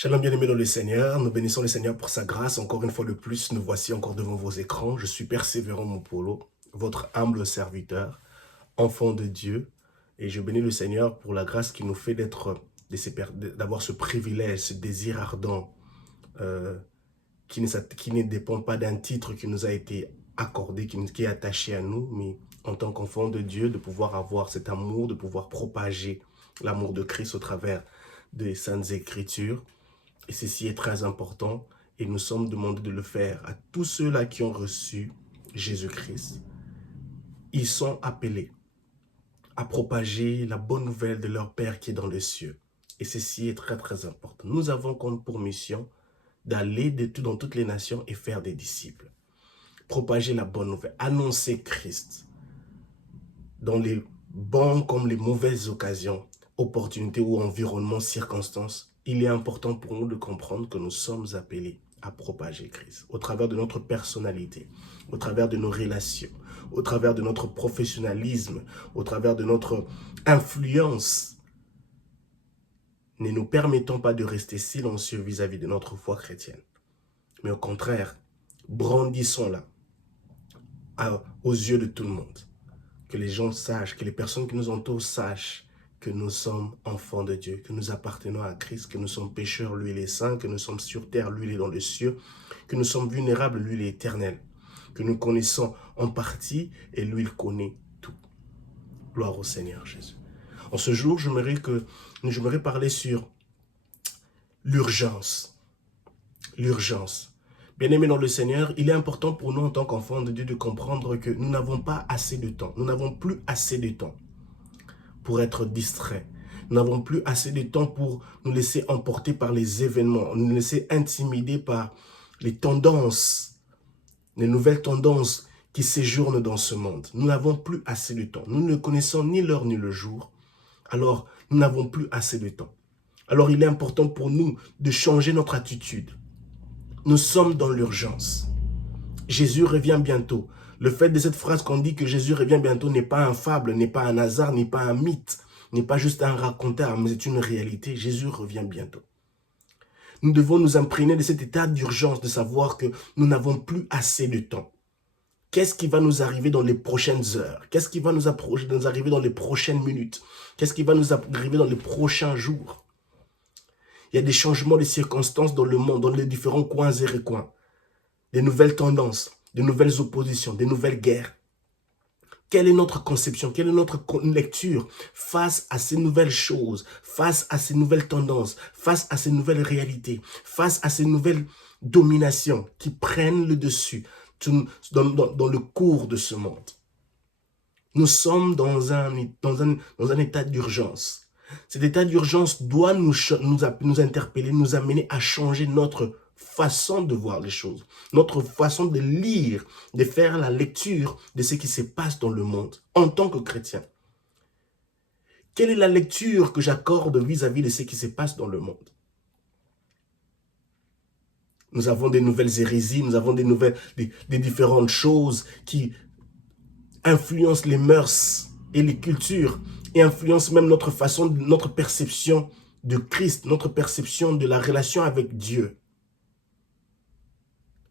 Shalom bien-aimés dans le Seigneur, nous bénissons le Seigneur pour sa grâce. Encore une fois de plus, nous voici encore devant vos écrans. Je suis Persévérant Mopolo, votre humble serviteur, enfant de Dieu. Et je bénis le Seigneur pour la grâce qu'il nous fait d'avoir ce privilège, ce désir ardent euh, qui ne dépend pas d'un titre qui nous a été accordé, qui est attaché à nous, mais en tant qu'enfant de Dieu, de pouvoir avoir cet amour, de pouvoir propager l'amour de Christ au travers des Saintes Écritures. Et ceci est très important et nous sommes demandés de le faire à tous ceux-là qui ont reçu Jésus-Christ. Ils sont appelés à propager la bonne nouvelle de leur Père qui est dans les cieux. Et ceci est très très important. Nous avons comme pour mission d'aller dans toutes les nations et faire des disciples. Propager la bonne nouvelle, annoncer Christ dans les bons comme les mauvaises occasions, opportunités ou environnements, circonstances. Il est important pour nous de comprendre que nous sommes appelés à propager Christ au travers de notre personnalité, au travers de nos relations, au travers de notre professionnalisme, au travers de notre influence. Ne nous permettons pas de rester silencieux vis-à-vis de notre foi chrétienne, mais au contraire, brandissons-la aux yeux de tout le monde. Que les gens sachent, que les personnes qui nous entourent sachent que nous sommes enfants de Dieu, que nous appartenons à Christ, que nous sommes pécheurs, lui il est saint, que nous sommes sur terre, lui il est dans les cieux, que nous sommes vulnérables, lui il est éternel, que nous connaissons en partie et lui il connaît tout. Gloire au Seigneur Jésus. En ce jour, j'aimerais parler sur l'urgence. L'urgence. Bien-aimés dans le Seigneur, il est important pour nous en tant qu'enfants de Dieu de comprendre que nous n'avons pas assez de temps. Nous n'avons plus assez de temps pour être distraits. Nous n'avons plus assez de temps pour nous laisser emporter par les événements, nous laisser intimider par les tendances, les nouvelles tendances qui séjournent dans ce monde. Nous n'avons plus assez de temps. Nous ne connaissons ni l'heure ni le jour. Alors, nous n'avons plus assez de temps. Alors, il est important pour nous de changer notre attitude. Nous sommes dans l'urgence. Jésus revient bientôt. Le fait de cette phrase qu'on dit que Jésus revient bientôt n'est pas un fable, n'est pas un hasard, n'est pas un mythe, n'est pas juste un raconteur, mais c'est une réalité. Jésus revient bientôt. Nous devons nous imprégner de cet état d'urgence, de savoir que nous n'avons plus assez de temps. Qu'est-ce qui va nous arriver dans les prochaines heures? Qu'est-ce qui va nous arriver dans les prochaines minutes? Qu'est-ce qui va nous arriver dans les prochains jours? Il y a des changements de circonstances dans le monde, dans les différents coins et recoins. Des nouvelles tendances, de nouvelles oppositions, de nouvelles guerres. Quelle est notre conception, quelle est notre lecture face à ces nouvelles choses, face à ces nouvelles tendances, face à ces nouvelles réalités, face à ces nouvelles dominations qui prennent le dessus dans le cours de ce monde? Nous sommes dans un état d'urgence. Cet état d'urgence doit nous interpeller, nous amener à changer notre façon de voir les choses, notre façon de lire, de faire la lecture de ce qui se passe dans le monde en tant que chrétien. Quelle est la lecture que j'accorde vis-à-vis de ce qui se passe dans le monde? Nous avons des nouvelles hérésies, nous avons des différentes choses qui influencent les mœurs et les cultures et influencent même notre perception de Christ, notre perception de la relation avec Dieu.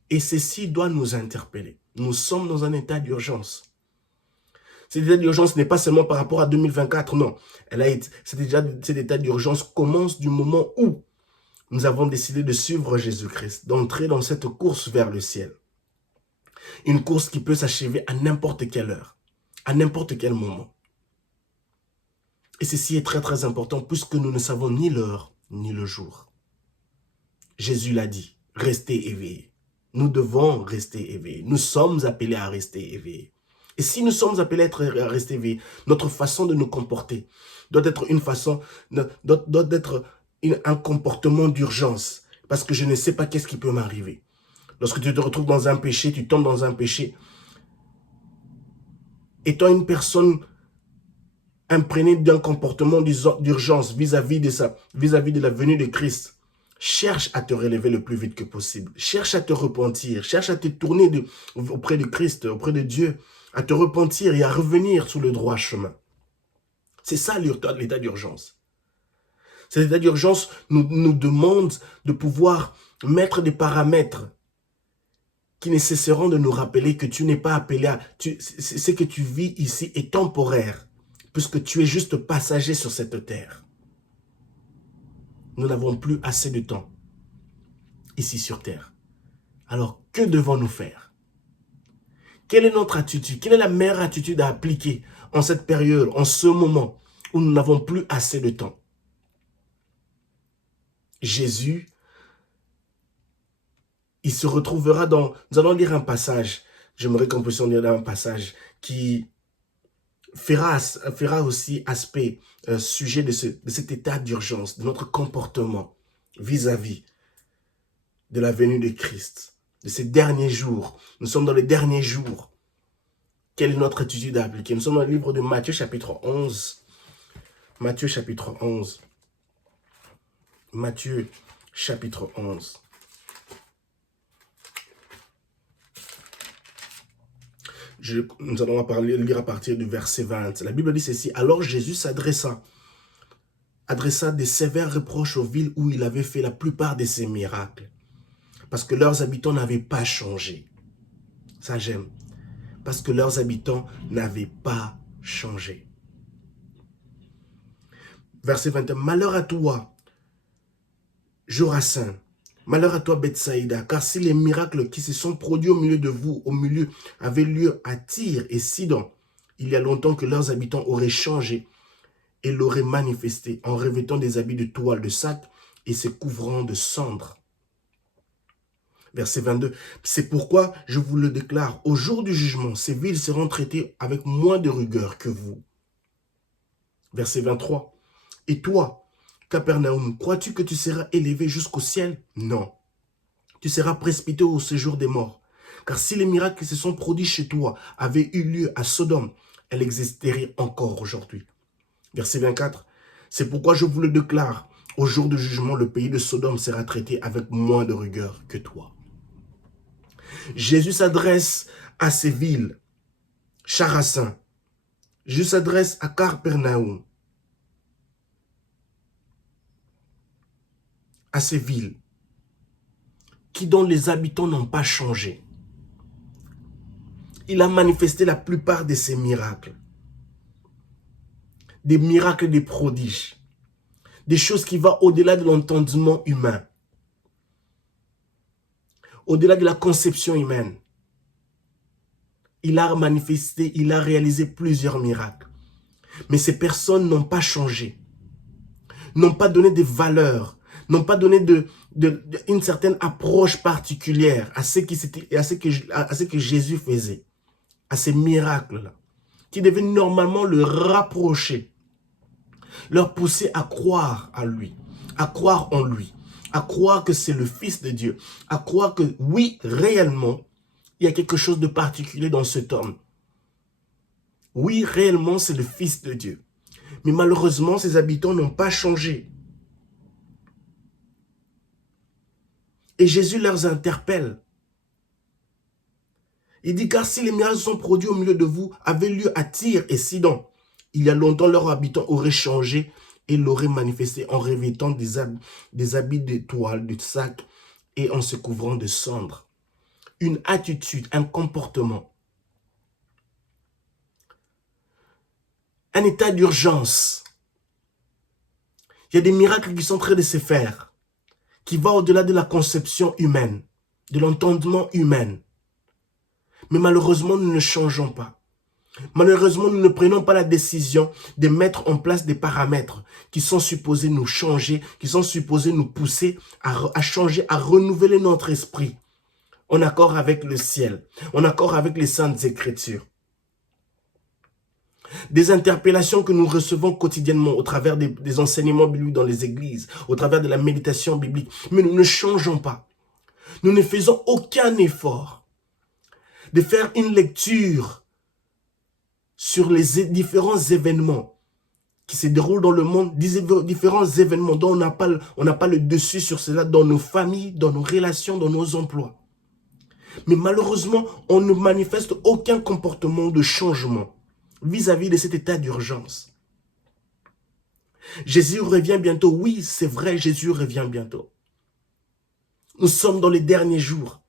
Et ceci doit nous interpeller. Nous sommes dans un état d'urgence. Cet état d'urgence n'est pas seulement par rapport à 2024, non. Cet état d'urgence commence du moment où nous avons décidé de suivre Jésus-Christ, d'entrer dans cette course vers le ciel. Une course qui peut s'achever à n'importe quelle heure, à n'importe quel moment. Et ceci est très très important puisque nous ne savons ni l'heure ni le jour. Jésus l'a dit, restez éveillés. Nous devons rester éveillés. Nous sommes appelés à rester éveillés. Et si nous sommes appelés à rester éveillés, notre façon de nous comporter doit être un comportement d'urgence. Parce que je ne sais pas qu'est-ce qui peut m'arriver. Lorsque tu te retrouves dans un péché, tu tombes dans un péché. Étant une personne imprégné d'un comportement d'urgence vis-à-vis de la venue de Christ, cherche à te relever le plus vite que possible. Cherche à te repentir. Cherche à te tourner auprès de Christ, auprès de Dieu, à te repentir et à revenir sur le droit chemin. C'est ça l'état d'urgence. Cet état d'urgence nous demande de pouvoir mettre des paramètres qui ne cesseront de nous rappeler que tu n'es pas appelé à... Ce que tu vis ici est temporaire, puisque tu es juste passager sur cette terre. Nous n'avons plus assez de temps ici sur terre. Alors, que devons-nous faire? Quelle est notre attitude? Quelle est la meilleure attitude à appliquer en cette période, en ce moment où nous n'avons plus assez de temps? Jésus, il se retrouvera dans... Nous allons lire un passage, j'aimerais qu'on puisse en lire un passage qui fera aussi aspect, sujet de cet état d'urgence, de notre comportement vis-à-vis de la venue de Christ, de ces derniers jours. Nous sommes dans les derniers jours. Quelle est notre attitude à appliquer? Nous sommes dans le livre de Matthieu chapitre 11. Matthieu chapitre 11. Matthieu chapitre 11. Nous allons lire à partir du verset 20. La Bible dit ceci. Alors Jésus adressa des sévères reproches aux villes où il avait fait la plupart de ses miracles. Parce que leurs habitants n'avaient pas changé. Ça j'aime. Parce que leurs habitants n'avaient pas changé. Verset 21. Malheur à toi, Chorazin. Malheur à toi, Bethsaïda, car si les miracles qui se sont produits au milieu de vous, avaient lieu à Tyr et Sidon, il y a longtemps que leurs habitants auraient changé et l'auraient manifesté en revêtant des habits de toile de sac et se couvrant de cendres. Verset 22. C'est pourquoi je vous le déclare, au jour du jugement, ces villes seront traitées avec moins de rigueur que vous. Verset 23. Et toi, Capernaum, crois-tu que tu seras élevé jusqu'au ciel? Non. Tu seras précipité au séjour des morts. Car si les miracles qui se sont produits chez toi avaient eu lieu à Sodome, elle existerait encore aujourd'hui. Verset 24. C'est pourquoi je vous le déclare, au jour du jugement, le pays de Sodome sera traité avec moins de rigueur que toi. Jésus s'adresse à ces villes, Chorazin. Jésus s'adresse à Capernaum. À ces villes dont les habitants n'ont pas changé. Il a manifesté la plupart de ses miracles. Des miracles, des prodiges. Des choses qui vont au-delà de l'entendement humain. Au-delà de la conception humaine. Il a manifesté, il a réalisé plusieurs miracles. Mais ces personnes n'ont pas changé. N'ont pas donné de valeur. N'ont pas donné une certaine approche particulière à ce que Jésus faisait, à ces miracles-là, qui devaient normalement le rapprocher, leur pousser à croire à lui, à croire en lui, à croire que c'est le Fils de Dieu, à croire que oui, réellement, il y a quelque chose de particulier dans cet homme. Oui, réellement, c'est le Fils de Dieu. Mais malheureusement, ses habitants n'ont pas changé. Et Jésus leur interpelle. Il dit, car si les miracles sont produits au milieu de vous, avaient lieu à Tyr et Sidon, il y a longtemps leurs habitants auraient changé et l'auraient manifesté en revêtant des habits de toile, de sac et en se couvrant de cendres. Une attitude, un comportement. Un état d'urgence. Il y a des miracles qui sont en train de se faire, qui vont au-delà de la conception humaine, de l'entendement humain. Mais malheureusement, nous ne changeons pas. Malheureusement, nous ne prenons pas la décision de mettre en place des paramètres qui sont supposés nous changer, qui sont supposés nous pousser à changer, à renouveler notre esprit en accord avec le ciel, en accord avec les saintes écritures. Des interpellations que nous recevons quotidiennement au travers des enseignements bibliques dans les églises, au travers de la méditation biblique. Mais nous ne changeons pas. Nous ne faisons aucun effort de faire une lecture sur les différents événements qui se déroulent dans le monde, différents événements dont on n'a pas le dessus sur cela dans nos familles, dans nos relations, dans nos emplois. Mais malheureusement, on ne manifeste aucun comportement de changement vis-à-vis de cet état d'urgence. Jésus revient bientôt. Oui, c'est vrai, Jésus revient bientôt. Nous sommes dans les derniers jours.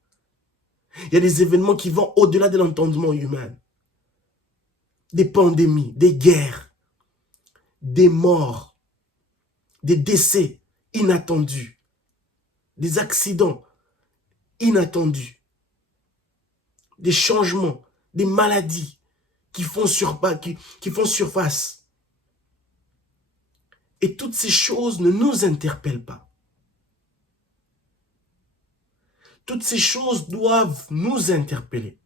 Il y a des événements qui vont au-delà de l'entendement humain. Des pandémies, des guerres, des morts, des décès inattendus, des accidents inattendus, des changements, des maladies qui font surface. Et toutes ces choses ne nous interpellent pas. Toutes ces choses doivent nous interpeller,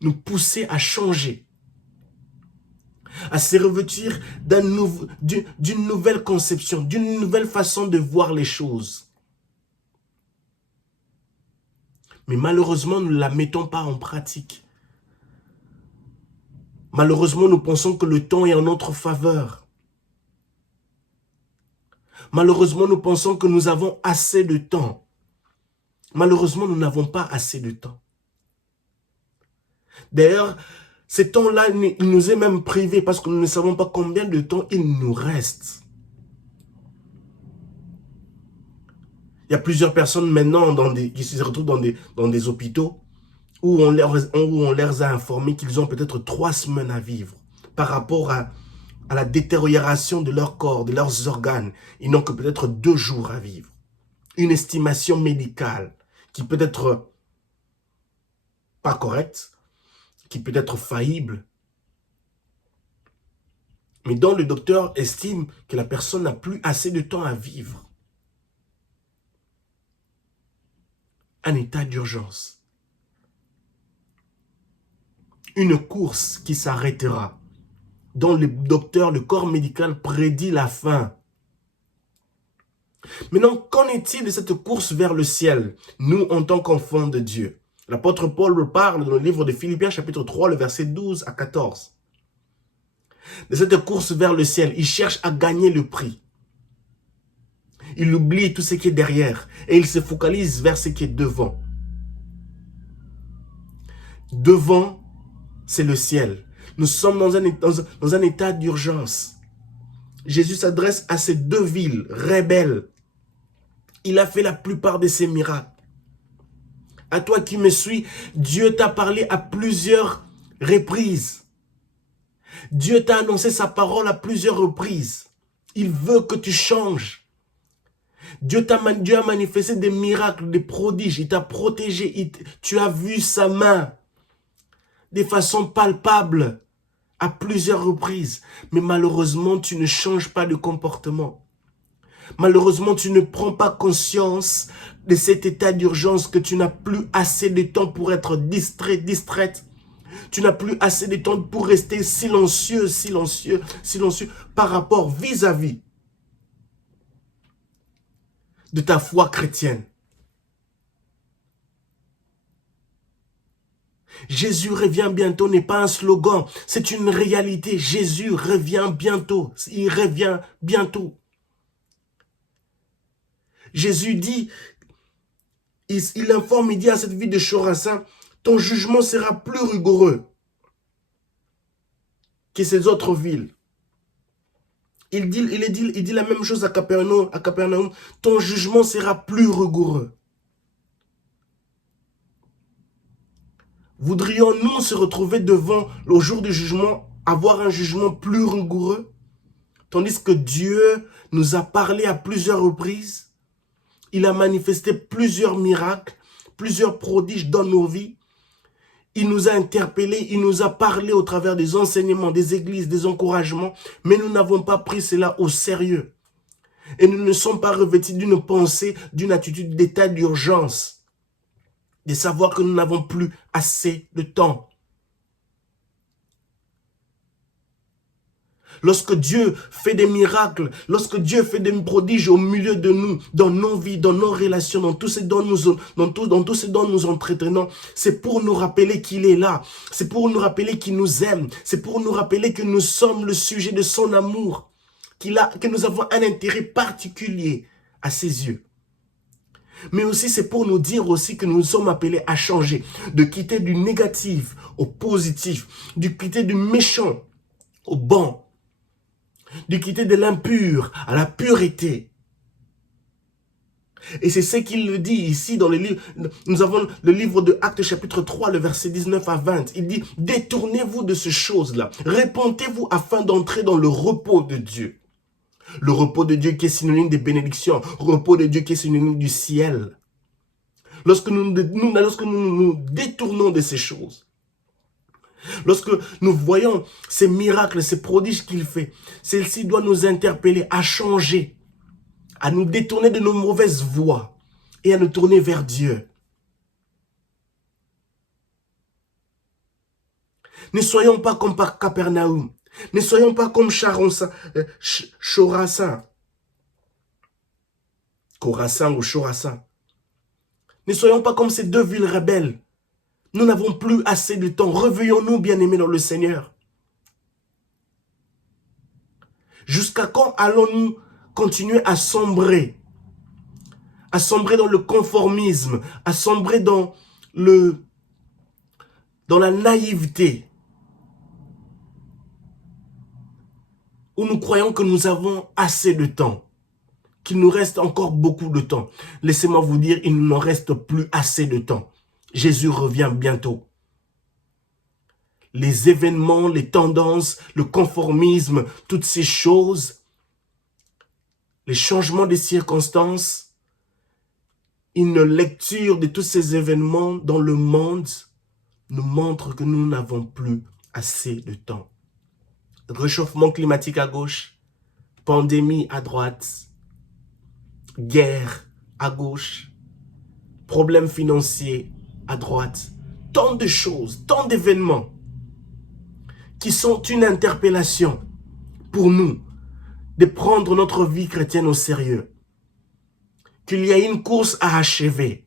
nous pousser à changer, à se revêtir d'une nouvelle conception, d'une nouvelle façon de voir les choses. Mais malheureusement, nous ne la mettons pas en pratique. Malheureusement, nous pensons que le temps est en notre faveur. Malheureusement, nous pensons que nous avons assez de temps. Malheureusement, nous n'avons pas assez de temps. D'ailleurs, ce temps-là, il nous est même privé parce que nous ne savons pas combien de temps il nous reste. Il y a plusieurs personnes maintenant qui se retrouvent dans des hôpitaux où on leur a informé qu'ils ont peut-être 3 semaines à vivre par rapport à la détérioration de leur corps, de leurs organes. Ils n'ont que peut-être 2 jours à vivre. Une estimation médicale qui peut être pas correcte, qui peut être faillible. Mais dont le docteur estime que la personne n'a plus assez de temps à vivre. Un état d'urgence. Une course qui s'arrêtera, dont le docteur, le corps médical prédit la fin. Maintenant, qu'en est-il de cette course vers le ciel, nous en tant qu'enfants de Dieu? L'apôtre Paul parle dans le livre de Philippiens, chapitre 3, le verset 12 à 14. De cette course vers le ciel, il cherche à gagner le prix. Il oublie tout ce qui est derrière et il se focalise vers ce qui est devant. Devant, c'est le ciel. Nous sommes dans un état d'urgence. Jésus s'adresse à ces 2 villes rebelles. Il a fait la plupart de ses miracles. À toi qui me suis, Dieu t'a parlé à plusieurs reprises. Dieu t'a annoncé sa parole à plusieurs reprises. Il veut que tu changes. Dieu a manifesté des miracles, des prodiges. Il t'a protégé. Tu as vu sa main de façon palpable à plusieurs reprises. Mais malheureusement, tu ne changes pas de comportement. Malheureusement, tu ne prends pas conscience de cet état d'urgence que tu n'as plus assez de temps pour être distrait, distraite. Tu n'as plus assez de temps pour rester silencieux par rapport vis-à-vis de ta foi chrétienne. Jésus revient bientôt n'est pas un slogan, c'est une réalité. Jésus revient bientôt, il revient bientôt. Jésus dit, il informe, il dit à cette ville de Chorazin, ton jugement sera plus rigoureux que ces autres villes. Il dit la même chose à Capernaum, ton jugement sera plus rigoureux. Voudrions-nous se retrouver devant le jour du jugement, avoir un jugement plus rigoureux? Tandis que Dieu nous a parlé à plusieurs reprises, il a manifesté plusieurs miracles, plusieurs prodiges dans nos vies. Il nous a interpellés, il nous a parlé au travers des enseignements, des églises, des encouragements, mais nous n'avons pas pris cela au sérieux. Et nous ne sommes pas revêtus d'une pensée, d'une attitude d'état d'urgence, de savoir que nous n'avons plus assez de temps. Lorsque Dieu fait des miracles, lorsque Dieu fait des prodiges au milieu de nous, dans nos vies, dans nos relations, dans tout ce dont nous entretenons, c'est pour nous rappeler qu'il est là. C'est pour nous rappeler qu'il nous aime. C'est pour nous rappeler que nous sommes le sujet de son amour. Que nous avons un intérêt particulier à ses yeux. Mais aussi, c'est pour nous dire aussi que nous sommes appelés à changer, de quitter du négatif au positif, de quitter du méchant au bon. de quitter de l'impur à la pureté. Et c'est ce qu'il le dit ici dans le livre. Nous avons le livre de Actes chapitre 3, le verset 19 à 20. Il dit, détournez-vous de ces choses-là. Repentez-vous afin d'entrer dans le repos de Dieu. Le repos de Dieu qui est synonyme de bénédiction. Le repos de Dieu qui est synonyme du ciel. Lorsque nous nous détournons de ces choses, lorsque nous voyons ces miracles, ces prodiges qu'il fait, celle-ci doit nous interpeller à changer, à nous détourner de nos mauvaises voies et à nous tourner vers Dieu. Ne soyons pas comme par Capernaum. Ne soyons pas comme Chorazin ou Chorazin. Ne soyons pas comme ces deux villes rebelles. Nous n'avons plus assez de temps. Réveillons-nous, bien-aimés dans le Seigneur. Jusqu'à quand allons-nous continuer à sombrer dans le conformisme, à sombrer dans la naïveté, où nous croyons que nous avons assez de temps, qu'il nous reste encore beaucoup de temps. Laissez-moi vous dire, il ne nous reste plus assez de temps. Jésus revient bientôt. Les événements, les tendances, le conformisme, toutes ces choses, les changements des circonstances, une lecture de tous ces événements dans le monde nous montre que nous n'avons plus assez de temps. Réchauffement climatique à gauche, pandémie à droite, guerre à gauche, problèmes financiers à droite, tant de choses, tant d'événements qui sont une interpellation pour nous de prendre notre vie chrétienne au sérieux. Qu'il y a une course à achever.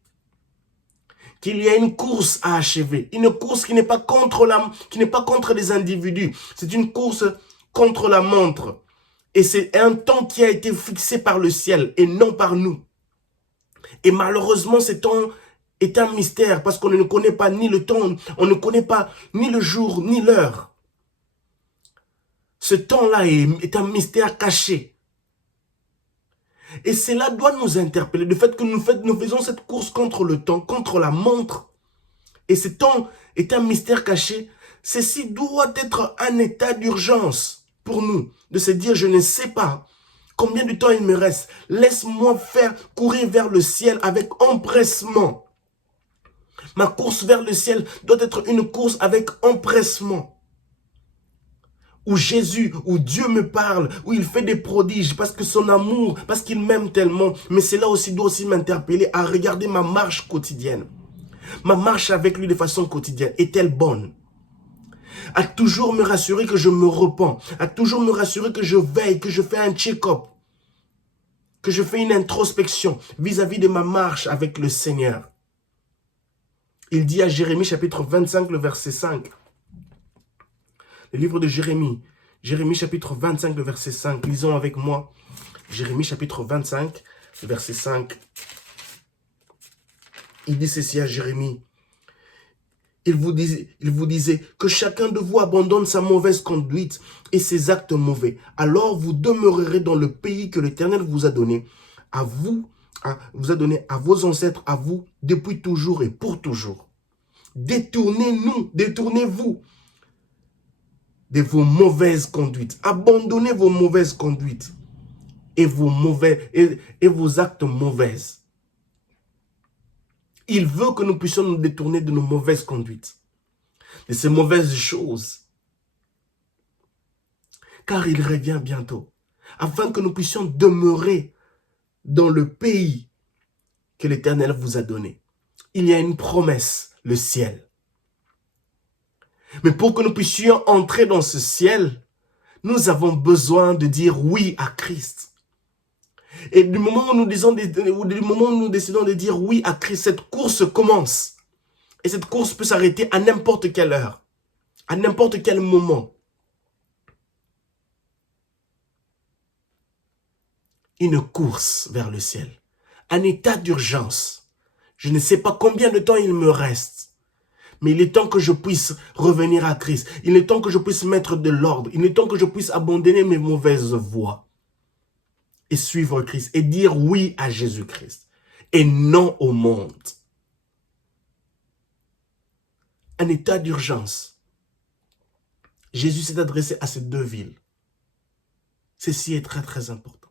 Qu'il y a une course à achever. Une course qui n'est pas contre les individus. C'est une course contre la montre. Et c'est un temps qui a été fixé par le ciel et non par nous. Et malheureusement, ce temps est un mystère parce qu'on ne connaît pas ni le temps, on ne connaît pas ni le jour, ni l'heure. Ce temps-là est un mystère caché. Et cela doit nous interpeller, le fait que nous faisons cette course contre le temps, contre la montre. Et ce temps est un mystère caché. Ceci doit être un état d'urgence pour nous, de se dire, je ne sais pas combien de temps il me reste. Laisse-moi courir vers le ciel avec empressement. Ma course vers le ciel doit être une course avec empressement. Où Jésus, où Dieu me parle, où il fait des prodiges, parce que son amour, parce qu'il m'aime tellement. Mais cela aussi doit aussi m'interpeller à regarder ma marche quotidienne. Ma marche avec lui de façon quotidienne est-elle bonne? À toujours me rassurer que je me repens, à toujours me rassurer que je veille, que je fais un check-up, que je fais une introspection vis-à-vis de ma marche avec le Seigneur. Il dit à Jérémie chapitre 25, le verset 5. Le livre de Jérémie, Jérémie chapitre 25, le verset 5. Lisons avec moi. Jérémie chapitre 25, le verset 5. Il dit ceci à Jérémie. Il vous disait que chacun de vous abandonne sa mauvaise conduite et ses actes mauvais. Alors vous demeurerez dans le pays que l'Éternel vous a donné, vous a donné à vos ancêtres, à vous, depuis toujours et pour toujours. Détournez-vous de vos mauvaises conduites. Abandonnez vos mauvaises conduites et vos actes mauvais. Il veut que nous puissions nous détourner de nos mauvaises conduites, de ces mauvaises choses. Car il revient bientôt, afin que nous puissions demeurer dans le pays que l'Éternel vous a donné. Il y a une promesse, le ciel. Mais pour que nous puissions entrer dans ce ciel, nous avons besoin de dire oui à Christ. Et du moment où nous décidons de dire oui à Christ, cette course commence. Et cette course peut s'arrêter à n'importe quelle heure, à n'importe quel moment. Une course vers le ciel, un état d'urgence. Je ne sais pas combien de temps il me reste. Mais il est temps que je puisse revenir à Christ. Il est temps que je puisse mettre de l'ordre. Il est temps que je puisse abandonner mes mauvaises voies et suivre Christ et dire oui à Jésus-Christ et non au monde. Un état d'urgence. Jésus s'est adressé à ces deux villes. Ceci est très très important.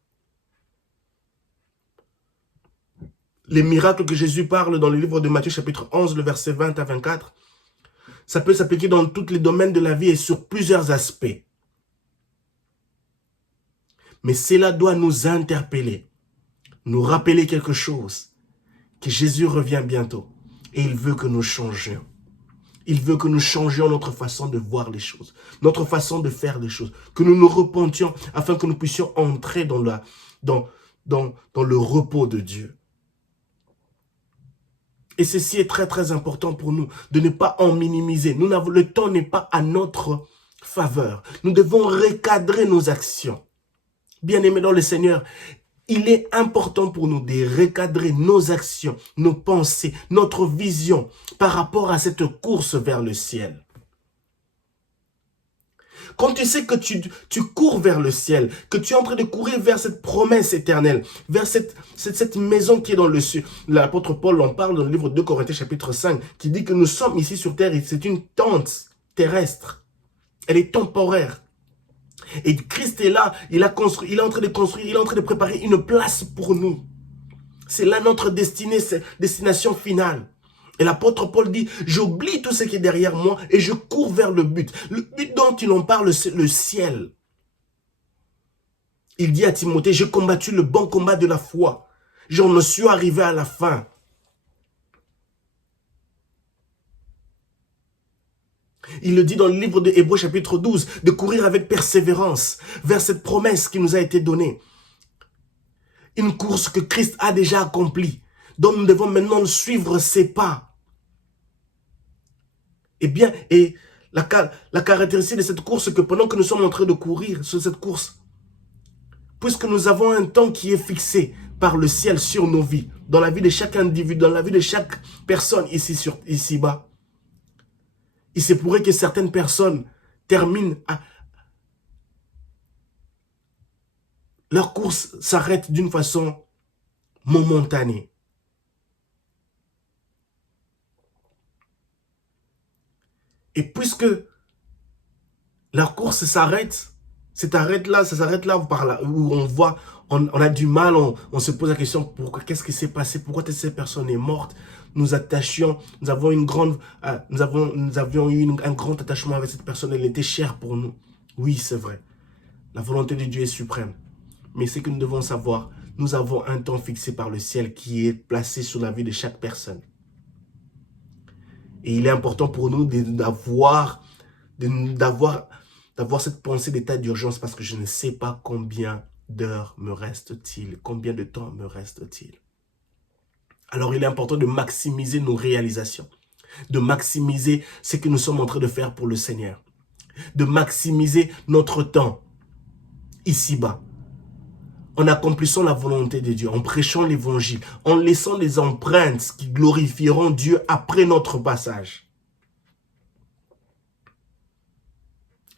Les miracles que Jésus parle dans le livre de Matthieu chapitre 11, le verset 20 à 24, ça peut s'appliquer dans tous les domaines de la vie et sur plusieurs aspects. Mais cela doit nous interpeller, nous rappeler quelque chose, que Jésus revient bientôt et il veut que nous changions. Il veut que nous changions notre façon de voir les choses, notre façon de faire les choses, que nous nous repentions afin que nous puissions entrer dans le repos de Dieu. Et ceci est très très important pour nous, de ne pas en minimiser. Le temps n'est pas à notre faveur. Nous devons recadrer nos actions. Bien-aimés dans le Seigneur, il est important pour nous de recadrer nos actions, nos pensées, notre vision par rapport à cette course vers le ciel. Quand tu sais que tu cours vers le ciel, que tu es en train de courir vers cette promesse éternelle, vers cette maison qui est dans le ciel. L'apôtre Paul en parle dans le livre de 2 Corinthiens chapitre 5, qui dit que nous sommes ici sur terre et c'est une tente terrestre. Elle est temporaire. Et Christ est là, il est en train de construire, il est en train de préparer une place pour nous. C'est là notre destination finale. Et l'apôtre Paul dit, j'oublie tout ce qui est derrière moi et je cours vers le but. Le but dont il en parle, c'est le ciel. Il dit à Timothée, j'ai combattu le bon combat de la foi. J'en suis arrivé à la fin. Il le dit dans le livre de Hébreux chapitre 12, de courir avec persévérance vers cette promesse qui nous a été donnée. Une course que Christ a déjà accomplie, dont nous devons maintenant suivre ses pas. Eh bien, et la caractéristique de cette course, que pendant que nous sommes en train de courir sur cette course, puisque nous avons un temps qui est fixé par le ciel sur nos vies, dans la vie de chaque individu, dans la vie de chaque personne ici-bas, il se pourrait que certaines personnes terminent leur course s'arrête d'une façon momentanée. Et puisque la course s'arrête, ça s'arrête là où on voit, on a du mal, on se pose la question, pourquoi, qu'est-ce qui s'est passé, pourquoi cette personne est morte? Nous avions eu un grand attachement avec cette personne, elle était chère pour nous. Oui, c'est vrai. La volonté de Dieu est suprême. Mais ce que nous devons savoir, nous avons un temps fixé par le ciel qui est placé sur la vie de chaque personne. Et il est important pour nous d'avoir cette pensée d'état d'urgence parce que je ne sais pas combien d'heures me reste-t-il, combien de temps me reste-t-il. Alors il est important de maximiser nos réalisations, de maximiser ce que nous sommes en train de faire pour le Seigneur, de maximiser notre temps ici-bas, en accomplissant la volonté de Dieu, en prêchant l'évangile, en laissant des empreintes qui glorifieront Dieu après notre passage.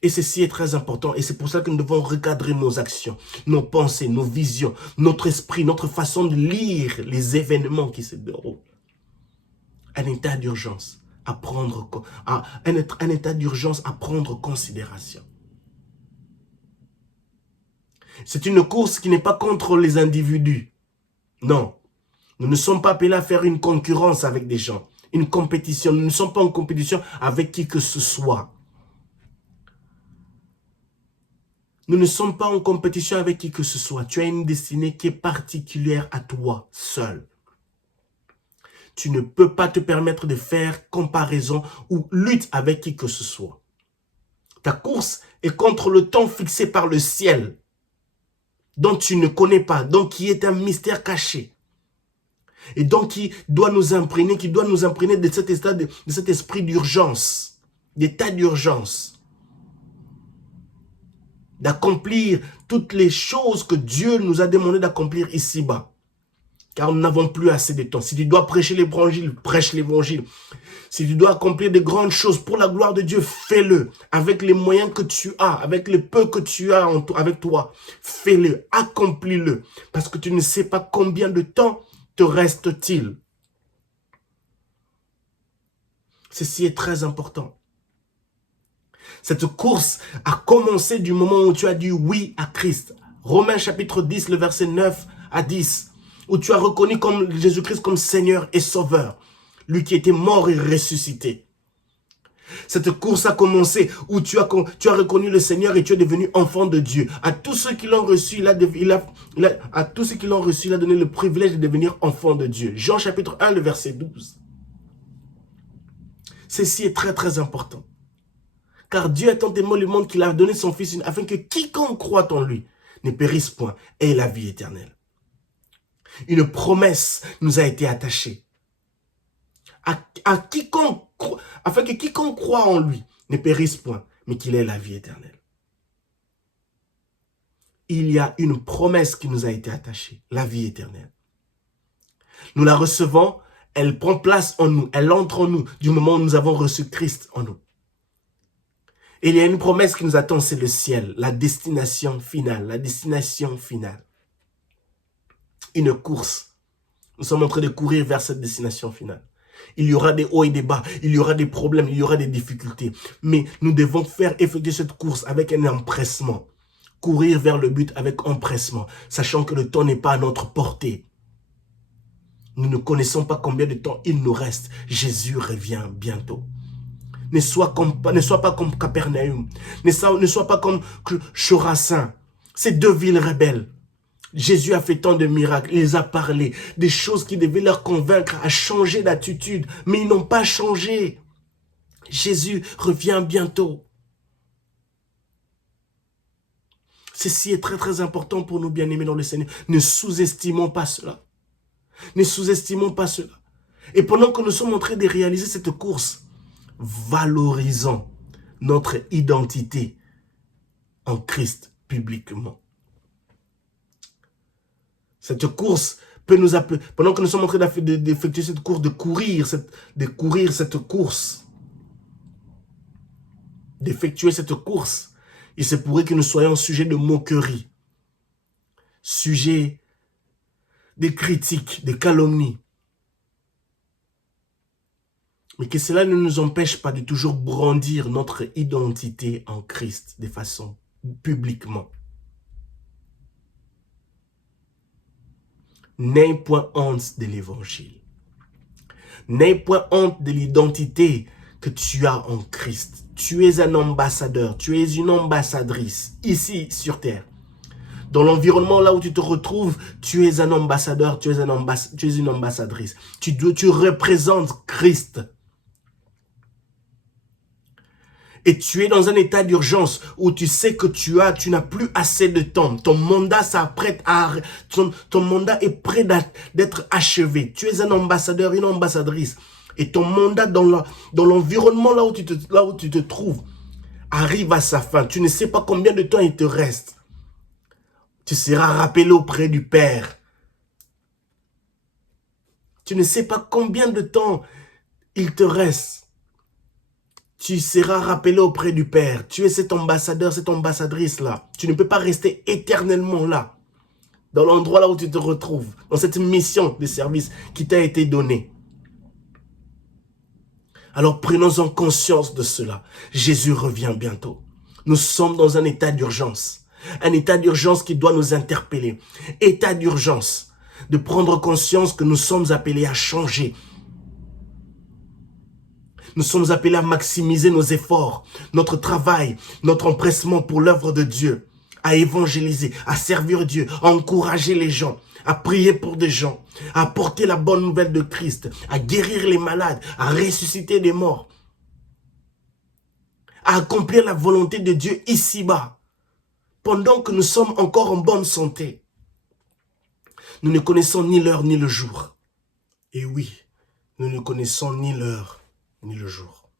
Et ceci est très important et c'est pour ça que nous devons recadrer nos actions, nos pensées, nos visions, notre esprit, notre façon de lire les événements qui se déroulent. Un état d'urgence à prendre, un état d'urgence à prendre en considération. C'est une course qui n'est pas contre les individus. Non, nous ne sommes pas appelés à faire une concurrence avec des gens, une compétition. Nous ne sommes pas en compétition avec qui que ce soit. Nous ne sommes pas en compétition avec qui que ce soit. Tu as une destinée qui est particulière à toi seul. Tu ne peux pas te permettre de faire comparaison ou lutte avec qui que ce soit. Ta course est contre le temps fixé par le ciel, dont tu ne connais pas, donc qui est un mystère caché. Et donc qui doit nous imprégner, de cet état, de cet esprit d'urgence, d'état d'urgence. D'accomplir toutes les choses que Dieu nous a demandé d'accomplir ici-bas. car nous n'avons plus assez de temps. Si tu dois prêcher l'évangile, prêche l'évangile. Si tu dois accomplir de grandes choses pour la gloire de Dieu, fais-le avec les moyens que tu as, avec le peu que tu as avec toi. Fais-le, accomplis-le, parce que tu ne sais pas combien de temps te reste-t-il. Ceci est très important. Cette course a commencé du moment où tu as dit oui à Christ. Romains chapitre 10, le verset 9 à 10, où tu as reconnu comme Jésus-Christ comme Seigneur et Sauveur, lui qui était mort et ressuscité. Cette course a commencé où tu as reconnu le Seigneur et tu es devenu enfant de Dieu. À tous ceux qui l'ont reçu, il a donné le privilège de devenir enfant de Dieu. Jean chapitre 1, le verset 12. Ceci est très très important. Car Dieu a tant aimé le monde qu'il a donné son Fils afin que quiconque croit en lui ne périsse point et ait la vie éternelle. Une promesse nous a été attachée. Afin que quiconque croit en lui ne périsse point, mais qu'il ait la vie éternelle. Il y a une promesse qui nous a été attachée, la vie éternelle. Nous la recevons, elle prend place en nous, elle entre en nous du moment où nous avons reçu Christ en nous. Et il y a une promesse qui nous attend, c'est le ciel, la destination finale, Une course. Nous sommes en train de courir vers cette destination finale. Il y aura des hauts et des bas, il y aura des problèmes, il y aura des difficultés. Mais nous devons effectuer cette course avec un empressement. Courir vers le but avec empressement, sachant que le temps n'est pas à notre portée. Nous ne connaissons pas combien de temps il nous reste. Jésus revient bientôt. Ne sois pas comme Capernaum. Ne sois pas comme Chorazin. Ces deux villes rebelles. Jésus a fait tant de miracles. Il les a parlé. Des choses qui devaient leur convaincre à changer d'attitude. Mais ils n'ont pas changé. Jésus revient bientôt. Ceci est très très important pour nous bien-aimés dans le Seigneur. Ne sous-estimons pas cela. Ne sous-estimons pas cela. Et pendant que nous sommes en train de réaliser cette course, valorisons notre identité en Christ publiquement. Cette course peut nous appeler, pendant que nous sommes en train d'effectuer cette course, d'effectuer cette course, il se pourrait que nous soyons sujet de moquerie, sujet de critiques, de calomnies. Mais que cela ne nous empêche pas de toujours brandir notre identité en Christ de façon publiquement. N'aie point honte de l'évangile. N'aie point honte de l'identité que tu as en Christ. Tu es un ambassadeur, tu es une ambassadrice ici sur terre. Dans l'environnement là où tu te retrouves, tu es un ambassadeur, tu es une ambassadrice. Tu représentes Christ. Et tu es dans un état d'urgence où tu sais que tu n'as plus assez de temps. Ton mandat ton mandat est prêt d'être achevé. Tu es un ambassadeur, une ambassadrice. Et ton mandat dans l'environnement là où tu te trouves arrive à sa fin. Tu ne sais pas combien de temps il te reste. Tu seras rappelé auprès du Père. Tu ne sais pas combien de temps il te reste. Tu seras rappelé auprès du Père. Tu es cet ambassadeur, cette ambassadrice-là. Tu ne peux pas rester éternellement là, dans l'endroit là où tu te retrouves, dans cette mission de service qui t'a été donnée. Alors prenons-en conscience de cela. Jésus revient bientôt. Nous sommes dans un état d'urgence. Un état d'urgence qui doit nous interpeller. État d'urgence. De prendre conscience que nous sommes appelés à changer. Nous sommes appelés à maximiser nos efforts, notre travail, notre empressement pour l'œuvre de Dieu, à évangéliser, à servir Dieu, à encourager les gens, à prier pour des gens, à apporter la bonne nouvelle de Christ, à guérir les malades, à ressusciter les morts, à accomplir la volonté de Dieu ici-bas, pendant que nous sommes encore en bonne santé. Nous ne connaissons ni l'heure ni le jour. Et oui, nous ne connaissons ni l'heure ni le jour.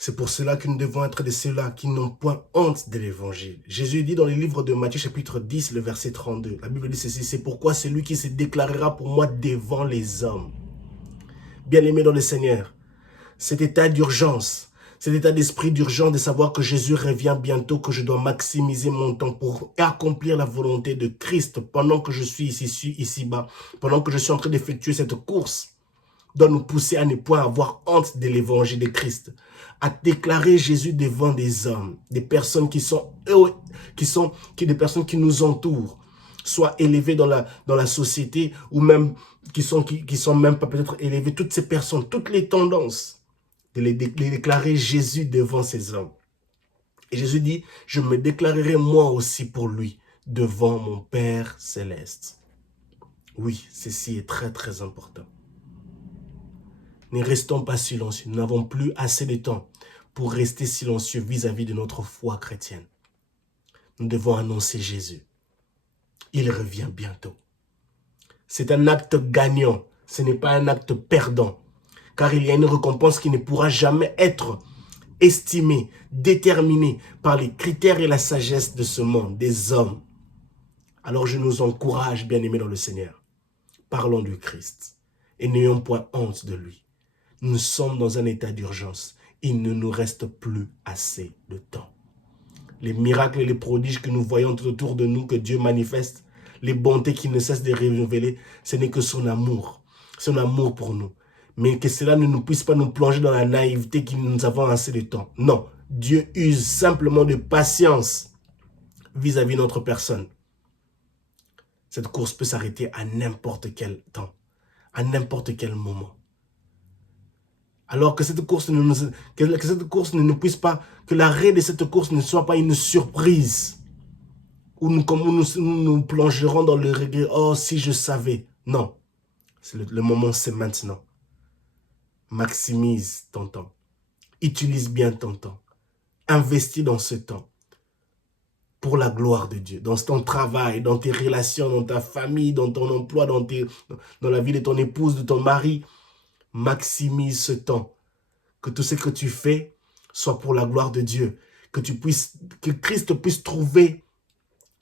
C'est pour cela que nous devons être de ceux-là qui n'ont point honte de l'évangile. Jésus dit dans le livre de Matthieu chapitre 10, le verset 32, la Bible dit ceci, c'est pourquoi c'est lui qui se déclarera pour moi devant les hommes. Bien-aimés dans le Seigneur, cet état d'urgence, cet état d'esprit d'urgence de savoir que Jésus revient bientôt, que je dois maximiser mon temps pour accomplir la volonté de Christ pendant que je suis ici-bas, pendant que je suis en train d'effectuer cette course, doit nous pousser à ne point avoir honte de l'évangile de Christ, à déclarer Jésus devant des hommes, des personnes des personnes qui nous entourent, soit élevées dans la société ou même qui sont même pas peut-être élevées, toutes ces personnes, toutes les tendances, de les déclarer Jésus devant ces hommes. Et Jésus dit, je me déclarerai moi aussi pour lui devant mon Père céleste. Oui, ceci est très très important. Ne restons pas silencieux. Nous n'avons plus assez de temps pour rester silencieux vis-à-vis de notre foi chrétienne. Nous devons annoncer Jésus. Il revient bientôt. C'est un acte gagnant. Ce n'est pas un acte perdant. Car il y a une récompense qui ne pourra jamais être estimée, déterminée par les critères et la sagesse de ce monde, des hommes. Alors je nous encourage, bien-aimés dans le Seigneur. Parlons du Christ et n'ayons point honte de lui. Nous sommes dans un état d'urgence. Il ne nous reste plus assez de temps. Les miracles et les prodiges que nous voyons tout autour de nous, que Dieu manifeste, les bontés qui ne cessent de révéler, ce n'est que son amour pour nous. Mais que cela ne nous puisse pas nous plonger dans la naïveté que nous avons assez de temps. Non, Dieu use simplement de patience vis-à-vis de notre personne. Cette course peut s'arrêter à n'importe quel temps, à n'importe quel moment. Alors que cette course ne nous puisse pas, que l'arrêt de cette course ne soit pas une surprise, où nous plongerons dans le regret, oh si je savais. Non, le moment c'est maintenant. Maximise ton temps, utilise bien ton temps, investis dans ce temps pour la gloire de Dieu, dans ton travail, dans tes relations, dans ta famille, dans ton emploi, dans la vie de ton épouse, de ton mari. Maximise ce temps. Que tout ce que tu fais soit pour la gloire de Dieu. Que Christ puisse trouver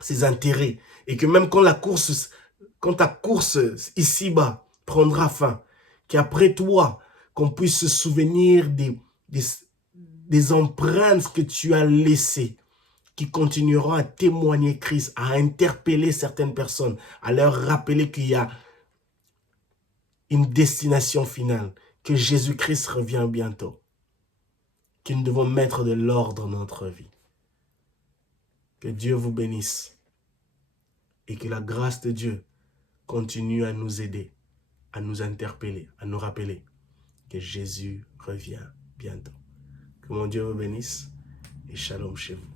ses intérêts. Et que même quand ta course ici-bas prendra fin, qu'après toi, qu'on puisse se souvenir des empreintes que tu as laissées, qui continueront à témoigner Christ, à interpeller certaines personnes, à leur rappeler qu'il y a une destination finale, que Jésus-Christ revient bientôt, que nous devons mettre de l'ordre dans notre vie. Que Dieu vous bénisse et que la grâce de Dieu continue à nous aider, à nous interpeller, à nous rappeler que Jésus revient bientôt. Que mon Dieu vous bénisse et shalom chez vous.